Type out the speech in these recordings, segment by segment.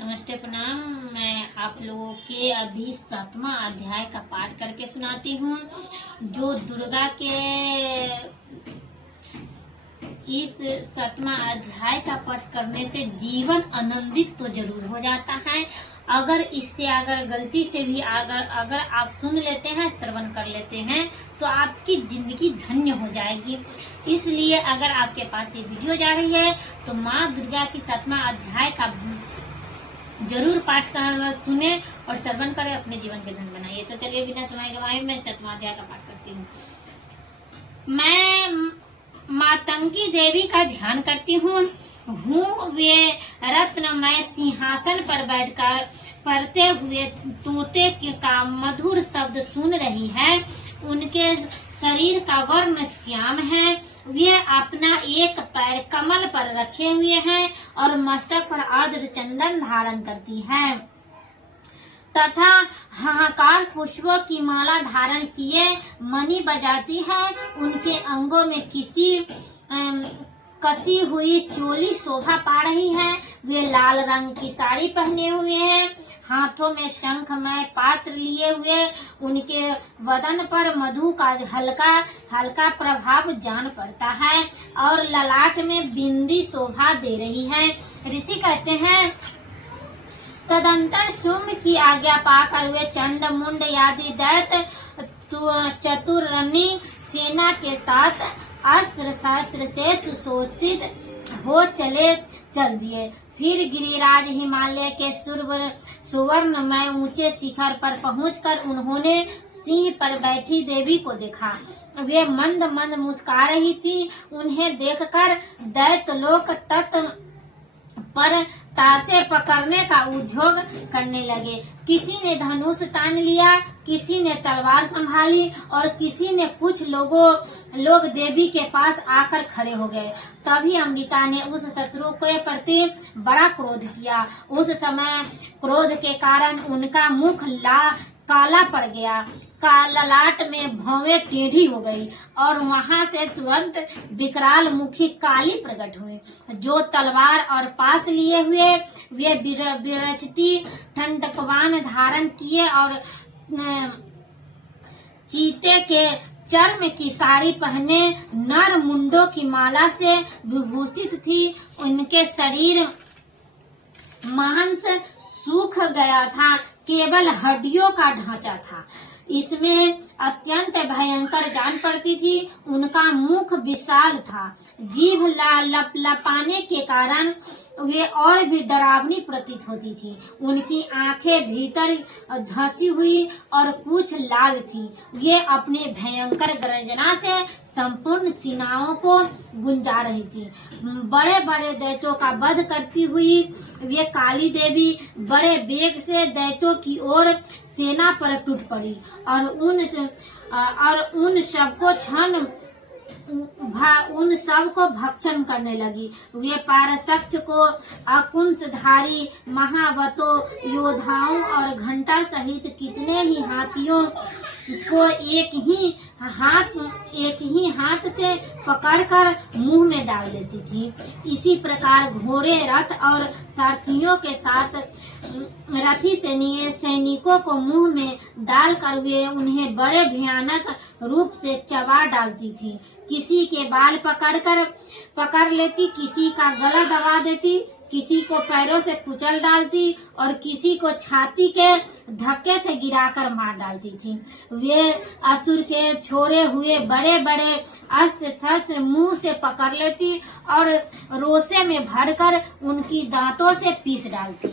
नमस्ते, प्रणाम। मैं आप लोगों के अभी 7वां अध्याय का पाठ करके सुनाती हूँ। जो दुर्गा के इस 7वां अध्याय का पाठ करने से जीवन आनंदित तो जरूर हो जाता है। अगर गलती से भी अगर आप सुन लेते हैं, श्रवण कर लेते हैं, तो आपकी जिंदगी धन्य हो जाएगी। इसलिए अगर आपके पास ये वीडियो जा रही है तो माँ दुर्गा की 7वां अध्याय का जरूर पाठ सुने और श्रवण करें, अपने जीवन के धन बनाइए। तो चलिए बिना समय गवाए मैं 7वां अध्याय का पाठ करती हूँ। मैं मातंगी देवी का ध्यान करती हूँ। वे रत्नमय सिंहासन पर बैठकर पढ़ते हुए तोते का मधुर शब्द सुन रही है। उनके शरीर का वर्ण श्याम है। वे अपना एक पैर कमल पर रखे हुए हैं और मस्तक पर आर्द्र चंदन धारण करती है तथा हाहाकार पुष्पों की माला धारण किए मणि बजाती है। उनके अंगों में कसी हुई चोली शोभा पा रही है। वे लाल रंग की साड़ी पहने हुए हैं, हाथों में शंखमय पात्र लिए हुए। उनके वदन पर मधु का हल्का हल्का प्रभाव जान पड़ता है और ललाट में बिंदी शोभा दे रही है। ऋषि कहते हैं, तदंतर शुंभ की आज्ञा पाकर वे चंड मुंड आदि दैत्य चतुरनी सेना के साथ अस्त्र शस्त्र से सुशोषित हो चल दिए। फिर गिरिराज हिमालय के सुवर्णमय ऊंचे शिखर पर पहुंचकर उन्होंने सिंह पर बैठी देवी को देखा। वे मंद मंद मुस्कुरा रही थी। उन्हें देखकर दैत्यलोक पर तासे पकड़ने का उद्योग करने लगे। किसी ने धनुष तान लिया, किसी ने तलवार संभाली और किसी ने कुछ लोग देवी के पास आकर खड़े हो गए। तभी अंबिका ने उस शत्रु के प्रति बड़ा क्रोध किया। उस समय क्रोध के कारण उनका मुख काला पड़ गया, ललाट में भौवें टेढ़ी हो गई और वहां से तुरंत विकराल मुखी काली प्रकट हुई, जो तलवार और पास लिए हुए वे विरचती ठंडकवान धारण किए और चीते के चर्म की साड़ी पहने नर मुंडों की माला से विभूषित थी। उनके शरीर मांस सूख गया था, केवल हड्डियों का ढांचा था। इसमें अत्यंत भयंकर जान पड़ती थी। उनका मुख विशाल था, जीभ लपलपाने के कारण वे और भी डरावनी प्रतीत होती थी। उनकी आंखें भीतर धंसी हुई और कुछ लाल थी। वे अपने भयंकर गर्जना से संपूर्ण सेनाओं को गुंजा रही थी। बड़े बड़े दैत्यों का वध करती हुई वे काली देवी बड़े वेग से दैत्यों की ओर सेना पर टूट पड़ी और उन सबको भक्षण करने लगी। वे पारशक्ष को अकुंशधारी महावतो योद्धाओं और घंटा सहित कितने ही हाथियों को एक ही हाथ से पकड़कर मुंह में डाल लेती थी। इसी प्रकार घोड़े, रथ और सारथियों के साथ रथी सैनिकों को मुंह में डालकर वे उन्हें बड़े भयानक रूप से चबा डालती थी। किसी के बाल पकड़ लेती, किसी का गला दबा देती, किसी को पैरों से कुचल डालती और किसी को छाती के धक्के से गिराकर मार डालती थी। वे असुर के छोड़े हुए बड़े बड़े अस्त्र शस्त्र मुंह से पकड़ लेती और रोसे में भरकर उनकी दांतों से पीस डालती।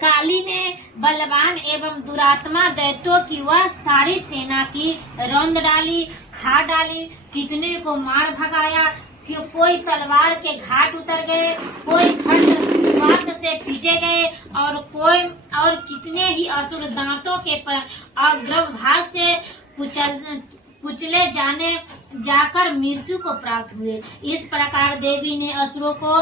काली ने बलवान एवं दुरात्मा दैत्यों की वह सारी सेना की रौंद डाली, खा डाली। कितने को मार भगाया, कि कोई तलवार के घाट उतर गए, कोई खड्ग से पीटे गए और कितने ही असुर दांतों के अग्रभाग से कुचले जाकर मृत्यु को प्राप्त हुए। इस प्रकार देवी ने असुरों को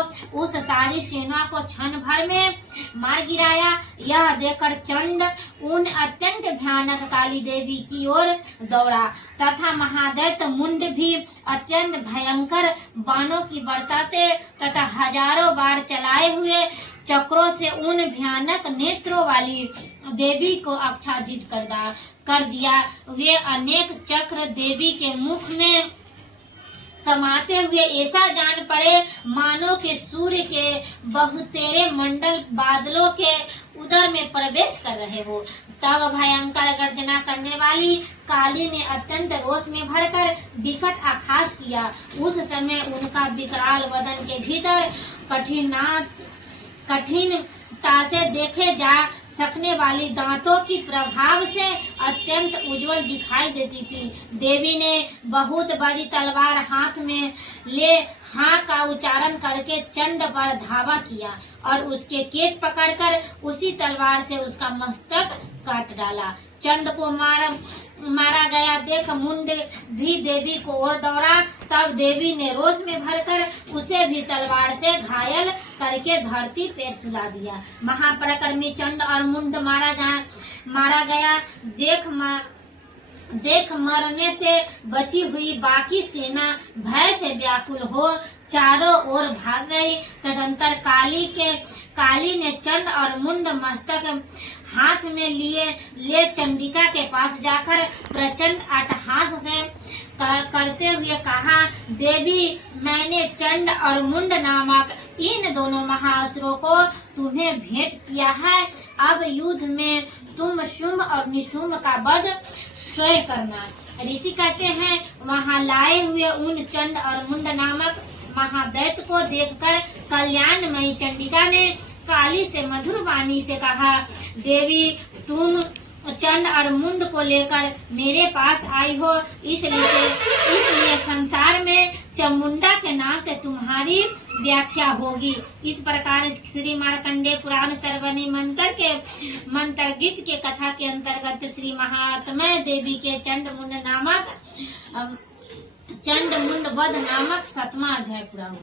उस सारी सेना को क्षण भर में मार गिराया। यह देखकर चंड उन अत्यंत भयानक काली देवी की ओर दौड़ा तथा महादैत्य मुंड भी अत्यंत भयंकर बाणों की वर्षा से तथा हजारों बार चलाए हुए चक्रों से उन भयानक नेत्रों वाली देवी को आच्छादित कर दिया। वे अनेक चक्र देवी के मुख में समाते हुए ऐसा जान पड़े मानो कि सूर्य के बहुतेरे मंडल बादलों के उदर में प्रवेश कर रहे हो। तब भयंकर गर्जना करने वाली काली ने अत्यंत रोष में भरकर विकट आभास किया। उस समय उनका विकराल वदन के भीतर कठिनता से देखे जा सकने वाली दांतों की प्रभाव से अत्यंत उज्जवल दिखाई देती थी। देवी ने बहुत बड़ी तलवार हाथ में ले हाँ का उच्चारण करके चंड पर धावा किया और उसके केश पकड़कर उसी तलवार से उसका मस्तक काट डाला। चंड को मारा गया देख मुंड भी देवी को ओर दौड़ा। तब देवी ने रोष में भरकर उसे भी तलवार से घायल करके धरती पर सुला दिया। महापराक्रमी चंड और मुंड मारा गया देख मरने से बची हुई बाकी सेना भय से व्याकुल हो चारों ओर भाग गई। तदंतर काली ने चंड और मुंड मस्तक हाथ में ले चंडिका के पास जाकर प्रचंड अट्टहास से करते हुए कहा, देवी, मैंने चंड और मुंड नामक इन दोनों महाअसुरों को तुम्हें भेंट किया है। अब युद्ध में तुम शुंभ और निशुंभ का वध स्वयं करना। ऋषि कहते हैं, वहां लाए हुए उन चंड और मुंड नामक महादैत्य को देखकर कल्याणमयी चंडिका ने काली से मधुर वाणी से कहा, देवी, तुम चंड और मुंड को लेकर मेरे पास आई हो, इसलिए संसार में चामुंडा के नाम से तुम्हारी व्याख्या होगी। इस प्रकार श्री मार्कंडेय पुराण श्रवणी मंत्र गीत के कथा के अंतर्गत श्री महात्म्य देवी के चंड मुंड वध नामक 7वां अध्याय पूरा हुआ।